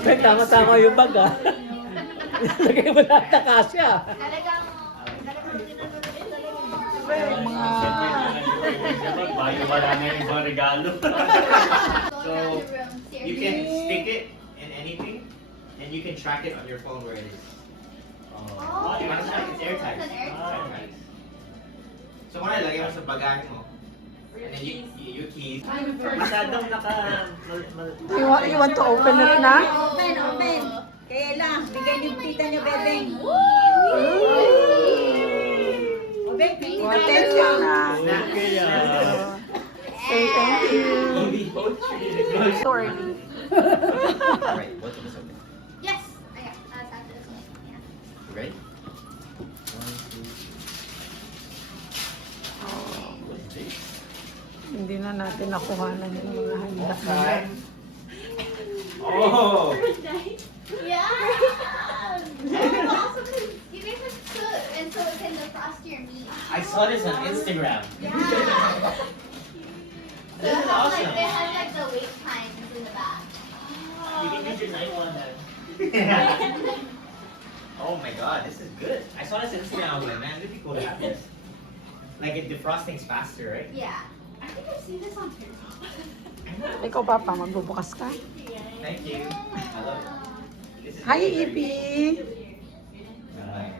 May tama-tama yung bag ah. Lagay mo lahat na kasya. Wala na yung ibang regalo. So, you can stick it in anything, and you can track it on your phone where it is. Oh, You wanna check? It's airtight. Airtight. So, muna ilagay mo sa bagahe mo. And then you keys. masyadong naka... You want to open it na? Open, open. Kaya lang, bigay niyo tita niyo, Bebeng. O, Bebeng, tita Well, thank you na. Kaya... Say thank you. Sorry. Alright, both of us open. Yes. Okay. That's it. Yeah. You ready? What's this? Hindi na natin nakuhanan yung mga handa. Time. Oh! Yeah. Also, you guys are good, and so it can defrost your meat. I saw this on Instagram. Yeah. So This is awesome. they have like the wait times in the back. You can use your knife on that. Oh my god, this is good. I saw this on Instagram. I was like, man, it'd be cool to have this. Like it defrosts things faster, right? Yeah. I think I've seen this on TikTok. Ikaw, Papa, magbubukas ka? Thank you. I love it. This is Hi, very- Ipi!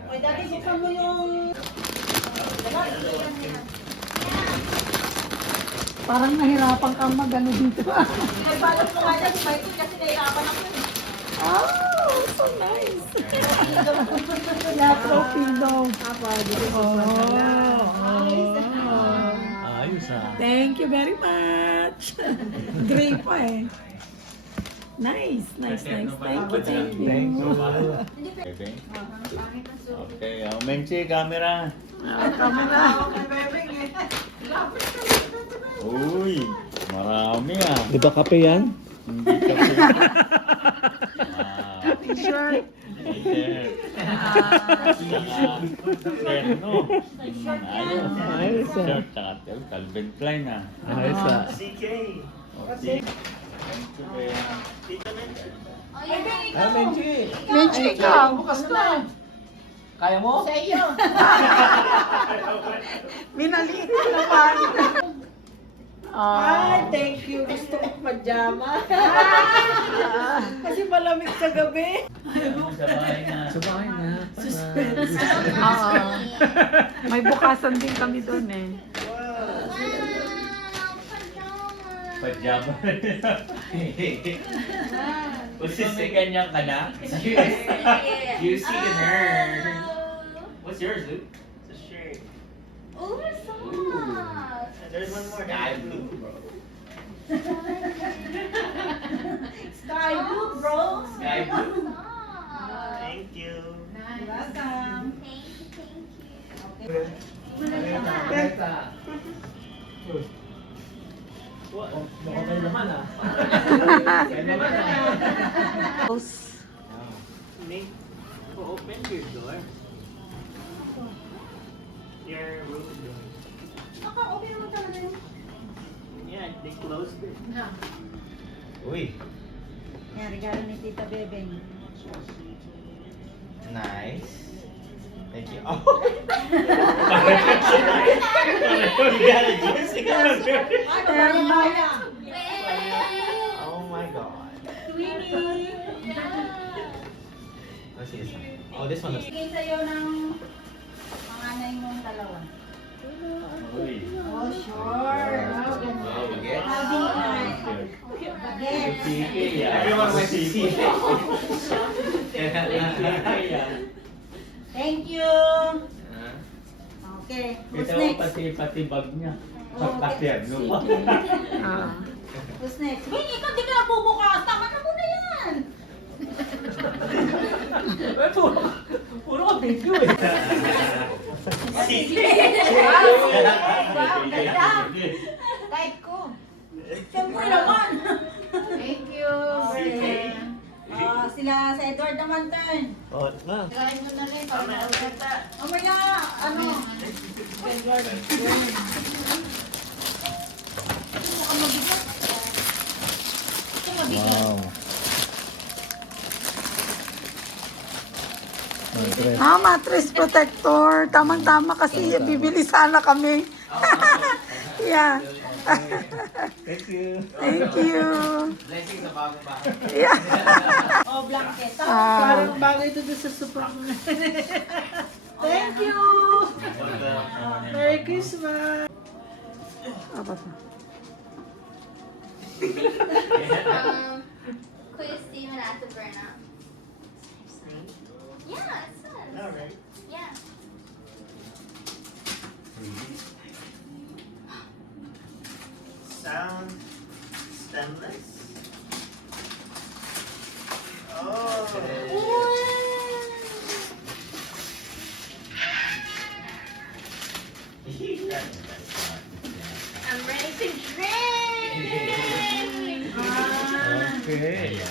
Oy, dati buksan mo yung... Parang nahirapan kang magano dito. Ay, balot mo nga dyan, Michael, kasi nahirapan ako. Oh, so nice. Latro Pino. Ayos ah. Thank you very much. Gray pa eh. Nice, nice, nice. Thank you, thank you. Okay. Okay, Menchi, camera. Kami na. Uy, marami ah. Di ba kape yan? Hindi kasi. T-shirt. T-shirt. Terno. Ayos. Ayos ah. Shirt, tsaka Calvin Klein ah. Ayos ah. CK. Okay. Thank you, Kuya. Oh, yeah. Ah, Benji. Menchi, ikaw. Bukas na. Kaya mo? Sa iyo. Minaliit ko naman. Ay, thank you. Gusto ko pajama. Kasi malamig sa gabi. Sa bahay na. Sa bahay na. Oo. May bukasan din kami doon eh. Pajama. Usisiganyan ka na? You see in her. What's yours, Luke? It's a shirt. Oh, there's so much. There's one more. Sky blue, bro. Sky blue, bro. Sky blue. Thank you. Welcome. Thank you. Okay naman ah. Nick, who opened your door? Your room door. Naka-open naman talaga yun. Yeah, they closed it. Uy, Yan, regalo ni Tita Bebeng. nice. Thank you. Oh, You got a juicy Ay, mamaya. oh my god. Twinnie. Let's see this one. Oh, this one looks. Bigay sa'yo ng panganay mong dalawa. Uy. Oh, sure. Oh, Oh, ganda. baguette. Baguette. CK ah. Everyone went to see it. Thank you. Okay, who's Ito next? pati bag niya. Oh, Pagkakyan, no? Ah. Who's next? Wait, ikaw di ka na bubukas. Tama na muna yan. Puro ka video eh. Kahit ko. Siyempre naman. Thank you. Sila sa Edward naman turn. Oh, na. Gawin mo na rin. Mamaya, ano? Edward. Wow. mattress. Mattress protector. Tamang-tama kasi bibili sana kami. Yeah. Thank you. Thank you. Blessing sa bagong bahay. Yeah. Oh, blanket. Ah. Parang bagay ito doon sa sobrang. Thank you! Merry Christmas! Apa pa? Quiz Steven at the burnout. Yeah, it says. Alright. Yeah. Sound stemless. Oh. I'm ready to drink! Okay. Glass!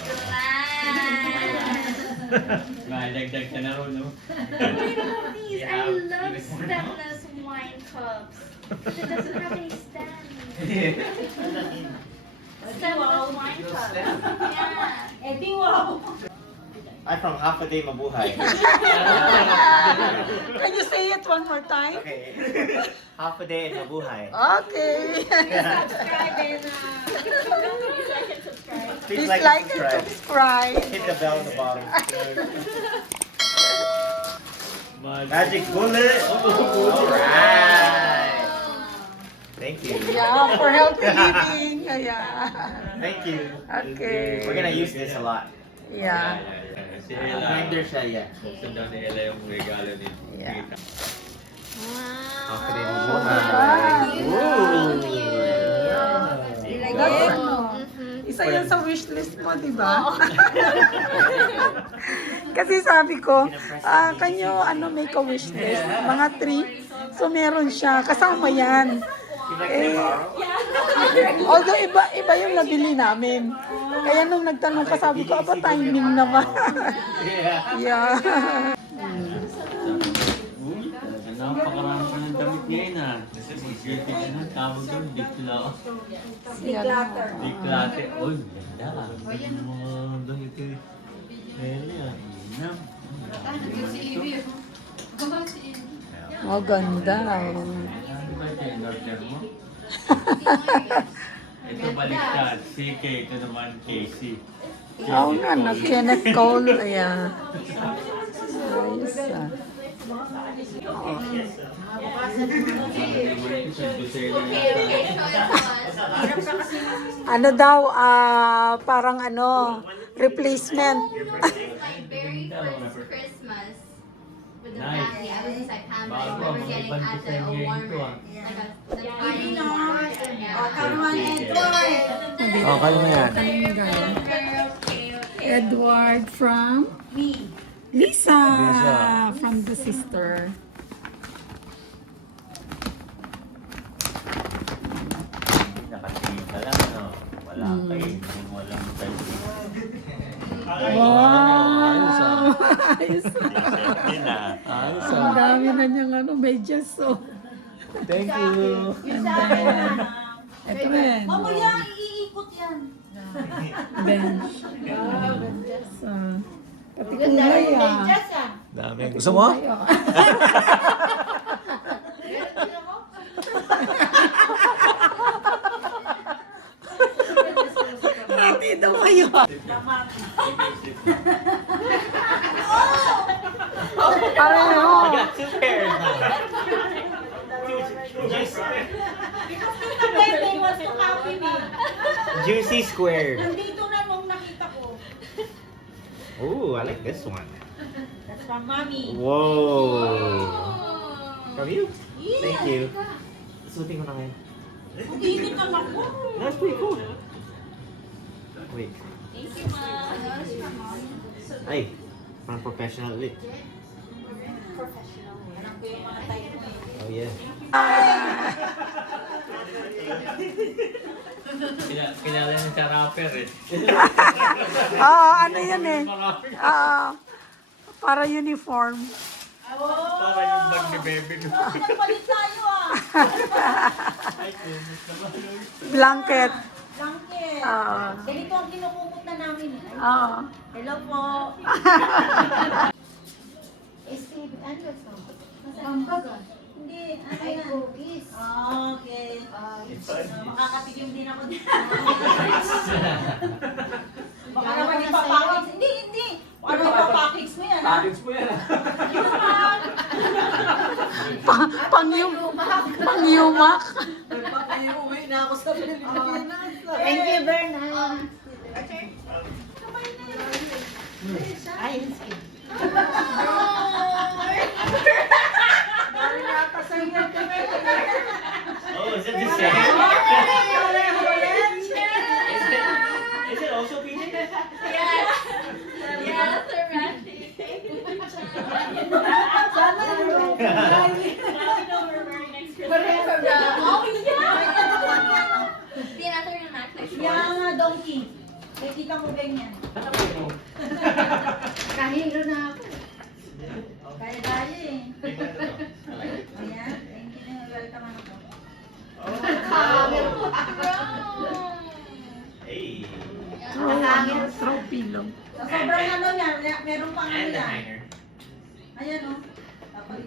Malagdag ka na ron, no? Look at these! I love stemless wine cups. But it doesn't have any stems. Stemless wine cups. Yeah. Eh, di wow! I'm from Half a Day Mabuhay. Can you say it one more time? Okay. Half a Day in Mabuhay. Okay. Subscribe and Please like and subscribe. Hit the bell at the bottom. Magic. Magic bullet. Alright. Thank you. Yeah, for healthy living. Yeah. Thank you. Okay. We're gonna use this a lot. Yeah. Si Ella. Reminder siya, yeah. Buksan daw ni Ella yung regalo ni Yeah. Tita. Half a Day Wow. Mabuhay. Ooh. That's ano. Isa yan sa wishlist mo, di ba? Kasi sabi ko, kanyo make a wishlist? Mga 3. So meron siya. Kasama yan. Although iba yung nabili namin. Kaya nung nagtanong ka, sabi ko, aba timing naman. Yeah. Uy, napakarami pa ng damit ngayon ah. Beauty ka na, tawag doon, declutter. declutter. Uy, ganda. Ang mga damit ko. Ella, inam. Oh, ganda. Ano ba ito yung order mo? Ito baliktad, CK, ito naman KC. Oo nga, Kenneth Cole. Ayan. Ayos ah. Okay, show it to us. Ano daw, parang replacement. My very first Christmas with the Nice. family. I was inside Pam. I Bago, remember mga getting ibang at design a ngayon warmer. to ah. Like a fine warmer. Oh, kaya mo yan. Edward from? Lisa. From the sister. Nakatingin ka lang, no? Wala kayo, walang tayo. Wow! Ayos. Yun ah. Ayos Ang dami na niyang medyas. So. Thank you. And then, ito rin. Mamaya, iikot yan. Bench. So, pati kulay ah. Just ah. Dami. Gusto mo? Hindi daw kayo. Pareho. Two pairs now. Because Tita Bebe wants to copy me. Juicy square. Nandito na nung nakita ko. Ooh, I like this one. That's from Mommy. Whoa. From you? Yeah. Thank you. Suotin ko na ngayon. Ang init ang ako. That's pretty cool. Wait. Thank you, Mom. That was from Mom. Ay, parang professional ulit. Professional. Alam ko yung mga type mo eh. Oh yeah. Kilala niya sa rapper eh. Ano yan eh. Para uniform. Para yung bag ni Bebe. Nagpalit tayo ah. Blanket. Blanket. Ganito ang kinukumot na namin. Oo. Hello po. Steve Anderson. Hamburger. Hindi, ano Ay, yan? cookies. Okay. It's fun. Makakatikim din ako din. Baka naman ipapackage. Hindi, hindi. Ano ipapackage mo yan, ha? Package mo yan. Pangyumak. Uwi na ako sa Pilipinas. Thank you, Bernard. Ay, sige. Oh, is it the same? Is it also PJ? Yes. Yes, they're matching. Sana ano? Oh, yeah. Tina, they're gonna match next Yan one. nga, donkey. Nakikita mo ganyan. Kahiro na ako. Kaya-kaya eh. I like it. Ayan, thank you na. Welcome ano ko. Hey. Trophy lang. Sa sobrang ano yan, meron pang ano And the yan. hanger. Ayan o. Tapos pa.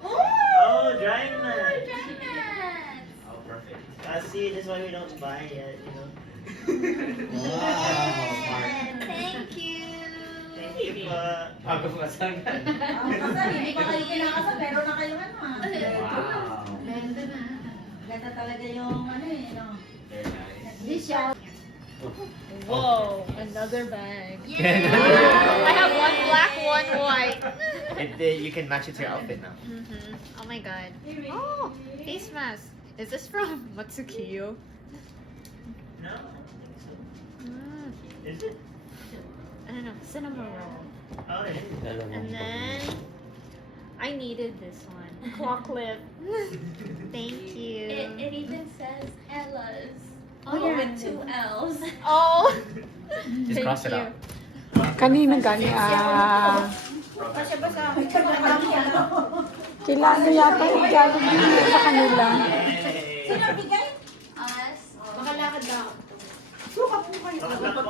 Oh, drying nuts. Janet. Oh, perfect. See, that's why we don't buy yet, you know. Thank you. Thank you pa. Bago pa sa agad. Kasal, hindi pa kayo kinakasal, meron na kayong ano ah. Wow. Ganda na. Ganda talaga yung ano eh, no? Very nice. This shot. Whoa, another bag. Yeah. I have one black, one white. You can match it to your outfit now. Oh my god. Oh, face mask. Is this from Matsukiyo? No, I don't think so. Mm, Is it? I don't know, cinnamon roll. Oh, it is. And then I needed this one. Claw clip. Thank you. It even says Ella's. Oh, yeah. With 2 L's. Oh, Just thank cross it you. out. Kanina gani Kasi ba sa akin, marami ano? sila ano yata igalog din sa kanila. Sino bigay? Us. Makalakad na ako.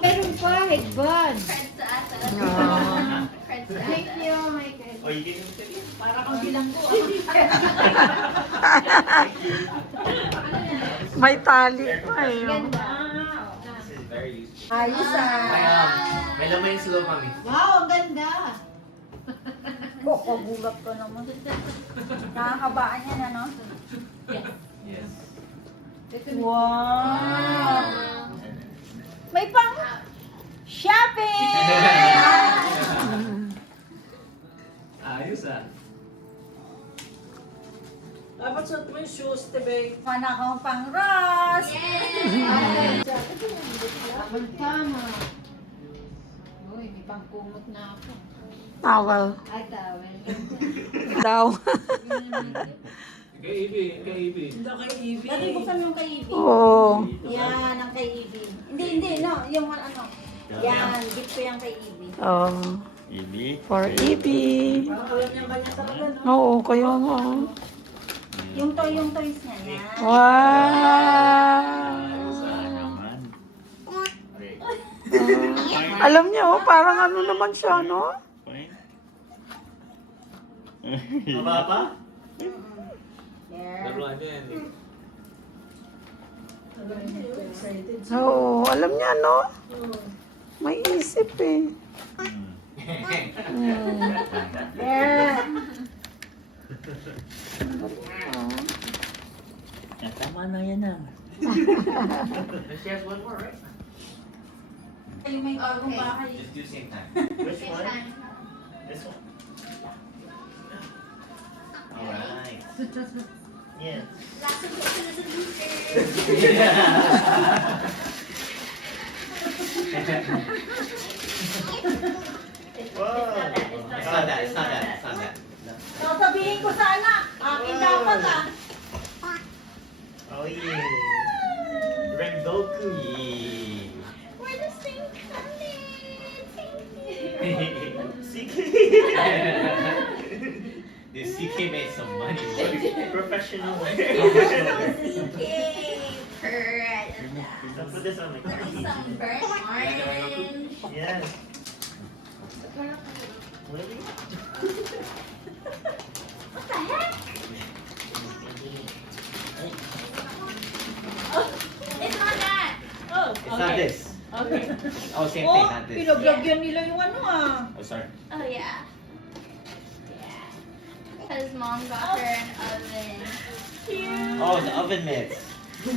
Meron pa, headband. Friends to us. Friends to us. Thank you, Michael. Oh, you gave me the video? Para kang bilanggo. May tali pa eh. oh. This is very useful. Ayos May laman yung slow kami. Wow, ang ganda. Gulat ko naman. Nakakabaan yan, ano? Yes. Wow! May pang shopping! Ayos ah. Dapat suot mo yung shoes, Tebe. Mana akong pang Ross! Yes. Tama. Uy, may pangkumot na ako. Towel. Ay, tawel. Daw. Kay Ibi, kay Ibi. Dati buksan mo yung kay Ibi. Oo. Yan, ang kay Ibi. Hindi, no. Yung ano. Yan, gift ko yung kay Ibi. Oh. Ibi. For Ibi. Alam niya ba niya talaga, no? Oo, kaya nga. Yung toys niya, yan. Wow. Alam niyo, oh, parang ano naman siya, no? Mababa? Yeah. Laruan niya yan eh. Oo, alam niya, no? May isip eh. Yeah. Tama na yan ah. She has one more, right? Yung may bagong Okay. bahay. Just do same time. Which Same one? time. This one. Alright. Yeah. Last of the loser. Whoa. It's not that, it's not that, it's not that. Sasabihin ko sana, akin dapat ah. Oh yeah. Rengoku. Where does thing coming? Thank you. CK. This CK made some money. Professional. CK. Correct. I'll put this on my car. Some burnt orange. Yes. What the heck? It's not that. Oh, It's not this. Okay. Oh, same Oh, thing, not this. pinaglagyan nila yung ano ah. Oh, sorry. Oh yeah. Yeah. Because mom got her an oven. Oh, the oven mitts. And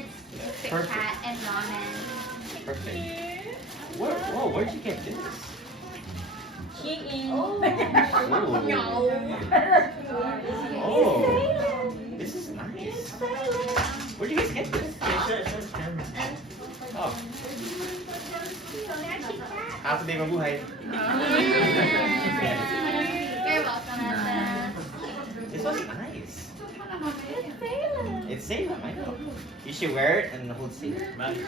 it's Kit Perfect. Kat and ramen. Perfect. Whoa, where'd you get this? Shein. Oh. Oh. This is nice. Where'd you guys get this? Oh. Happy day mabuhay. You're welcome, Ate. This was nice. It's Salem, I know. You should wear it and hold Salem.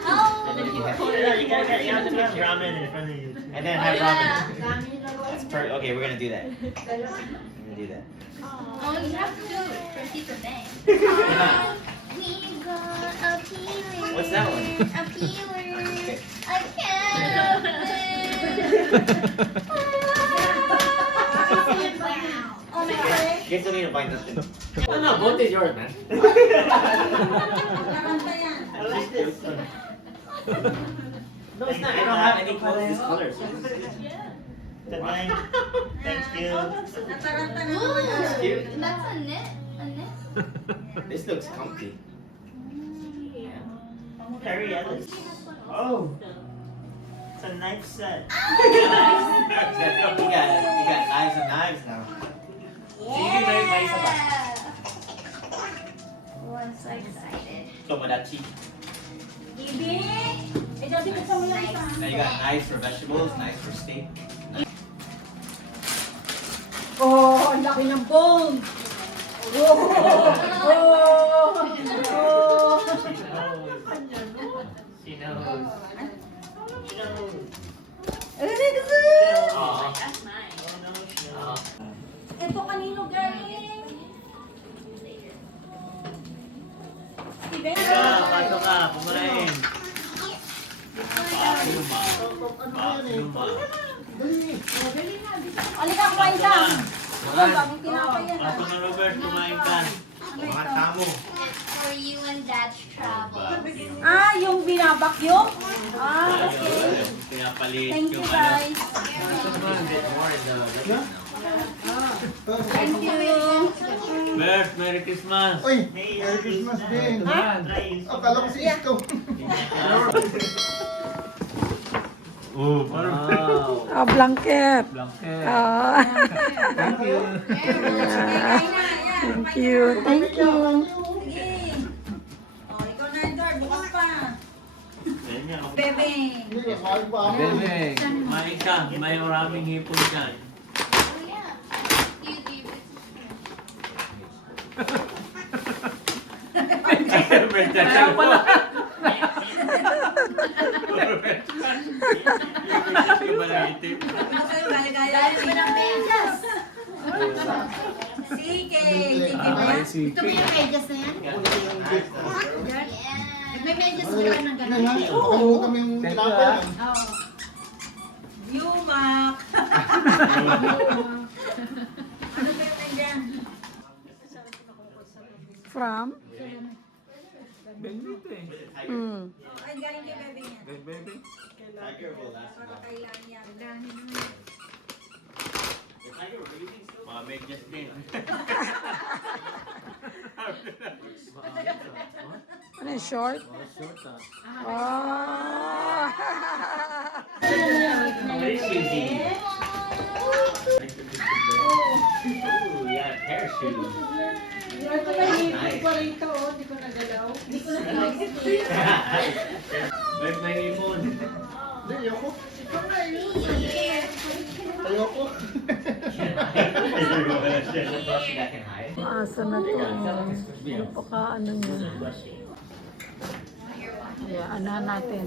Oh. And then you have ramen in front of you. and then have ramen. That's okay, we're gonna do that. We're gonna do that. Oh, you have to repeat the thing. We got a peeler. What's that one? A peeler. I can't help it. Oh my god. You guys don't need to buy nothing. Oh no, both is yours, man. I like this one. No, it's not. I don't have any clothes this color. The line. Thank you. Ooh, cute. that's a knit. A knit. This looks comfy. Harry Ellis. Oh. It's a knife set. You got knives and knives now. Yeah. Oh, I'm so excited. Tomodachi. Ibi! Eh, dati ka sa mula isa. Now you got knives for vegetables, knives for steak. Oh, ang laki ng bone. She knows. She knows. Aw. That's nice. Oh no, she knows. Ito kanino galing? Steven? Pasok ka, kumain. Halika, kumain ka. Ako, bagong tinapay yan. Pasok na, Robert, kumain ka. Mga tamo. It's for you and Dad's travel. Ah, yung binabakyong? Ah, okay. Pinapalit Thank you, yung guys. Thank you. Bert, Merry Christmas. Uy, Hey, Merry Christmas din. Try. Akala ko si Isko. Oh, wow. Ah, blanket. Blanket. Ah, Thank you. thank you. Thank you. Sige. Oh, ikaw na, Edward. Bukas pa. Ayan niya. Bebe. Hindi, kakain pa ako. Bebe, kumain ka. May maraming hipon dyan. Oh yeah. Bert, kaya pala. Itim. Ano kayo, galigaya? Dahil mo ng medyas. Sige. Sige ba? Ito ba yung medyas na yan? Kunin ko yung gift. Yeah. May medyas Ano yan? Ano yan? Nakalimutan mo yung tinapay. Oo. Yumak. Ano ba yung nandyan? From? Bendito eh. Ay, galing kay Bebe niya. Bebe. Tiger will last Para long. kailangan niya. The tiger will really still. Mga medyas din. Ano yung short? Oh, short ah. Ah. Very choosy. Ooh, yeah, pair of shoes. Ito nahihipon pa rin ito, oh. Hindi ko nagalaw. Hindi ko nagalaw. Bert, may hipon. Hindi, ayoko. Ayoko. She got him high. Asa na to? Napaka ano niya. Yeah, anahan natin.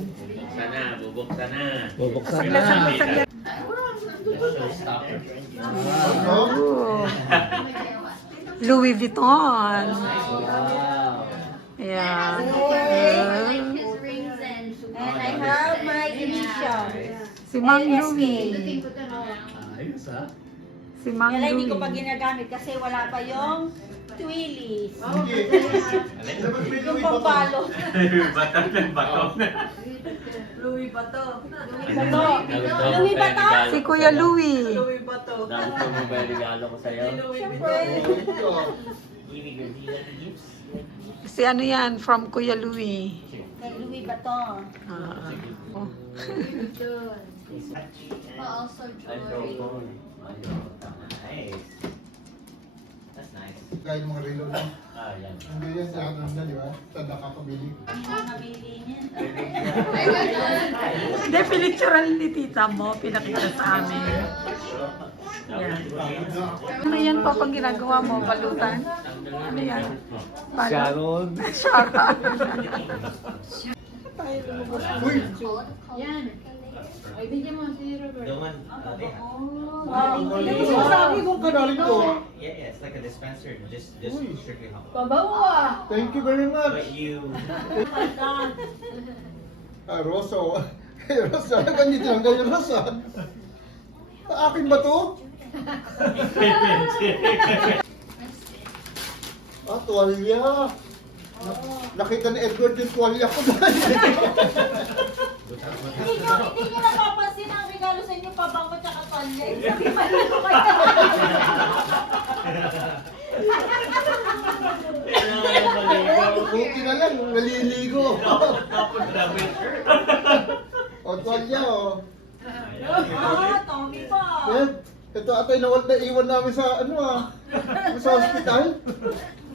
Bubuksan na. Bubuksan na. Stopper. Oh. Louis Vuitton. Wow. Yeah. I like his rings and And I have my initials. Si Mang LSK. Louie. Ayos ah. Si Mang Wala, hindi ko pa Louie. ginagamit kasi wala pa yung Twillies. Sige. Dapat may Yung Louis pa to. pambalot. Batang ng batong. Louis pa to. Louis ba to? Si Kuya Louie. Louis pa to. Nagustuhan mo ba yung regalo ko sa'yo? Siyempre. Si ano yan, from Kuya Louie. Kay Louis ba to? Ah. Oh. Also Ay, jewelry. phone. Ayun. Nice. That's nice. Kaya yung mga relo na. Ah, yan. Hindi yan sa akin na, di ba? Sa nakakabili. Ang mga nabili niya. Hindi, pinictural ni tita mo, pinakita sa amin. Yan. Ano yan pa pang ginagawa mo? Balutan? Ano yan? Sharon. Sharon. Uy! Yan. Ay, bigyan mo si Robert. The one, they have. Sabi ko kanalig to. Yeah, it's like a dispenser, just Uy. strictly hot. Pabaw ah. Thank you very much. But you, Ah, Rosso. Rosso, ganyan tinanggal yung Rosso. Akin ba to? Ah, tuwalya. Nakita ni Edward yung tuwalya ko dahil. Hindi niyo napapansin ang regalo sa inyo, pabango tsaka palya. Buti na lang, naliligo. Tapos damit. O, tuwalya, o. Ah, Tommy pa. Yan. Ito ata yung iwan namin sa, ano sa hospital.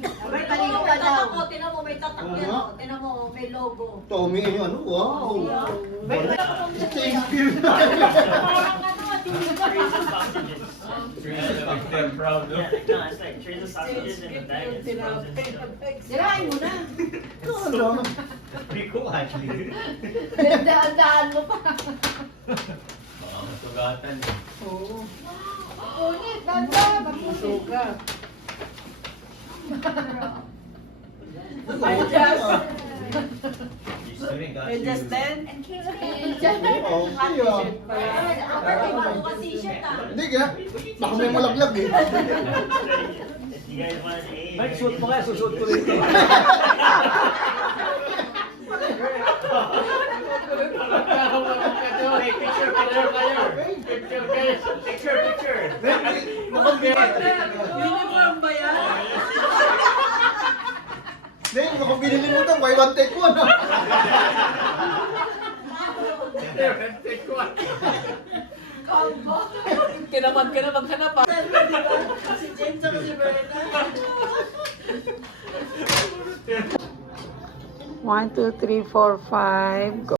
May tatak ko, tinan mo, may tatak yan. Ano? Oh. Tinan mo, may logo. Tommy, ano, wow. Thank you. Parang ano, They're proud of. Yeah, no, it's like trays of sausages in the bag. It's frozen. Dirahin mo na. Ano? pretty cool actually. Daan mo pa. Baka masugatan. Ulit, danda. Suga. Your student got May you. just then. Oh, yeah. Birthday mo ako kasi shirt ah. Hindi ka. Baka may malaglag eh. You guys want to say, Ay, suot mo kaya, susuot ko rin. picture. Uniform ba yan? Hindi, baka binili mo ito, buy one take one. Kinamag ka na pa. Si James at si Berna. 1, 2, 3, 4, 5. Go.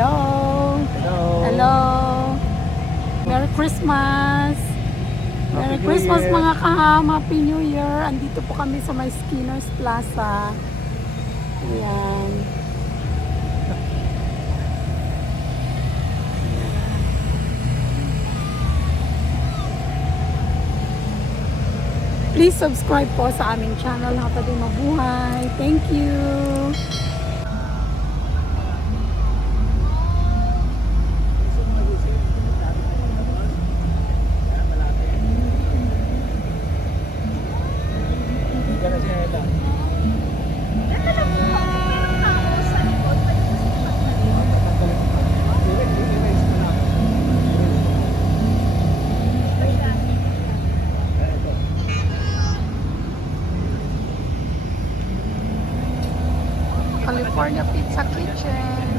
Hello. Hello. Hello. Merry Christmas. Merry Happy New Christmas Year. mga kaham. Happy New Year. Andito po kami sa may Skinner's Plaza. Ayan. Please subscribe po sa aming channel, Hapading Mabuhay. Thank you. California Pizza Kitchen.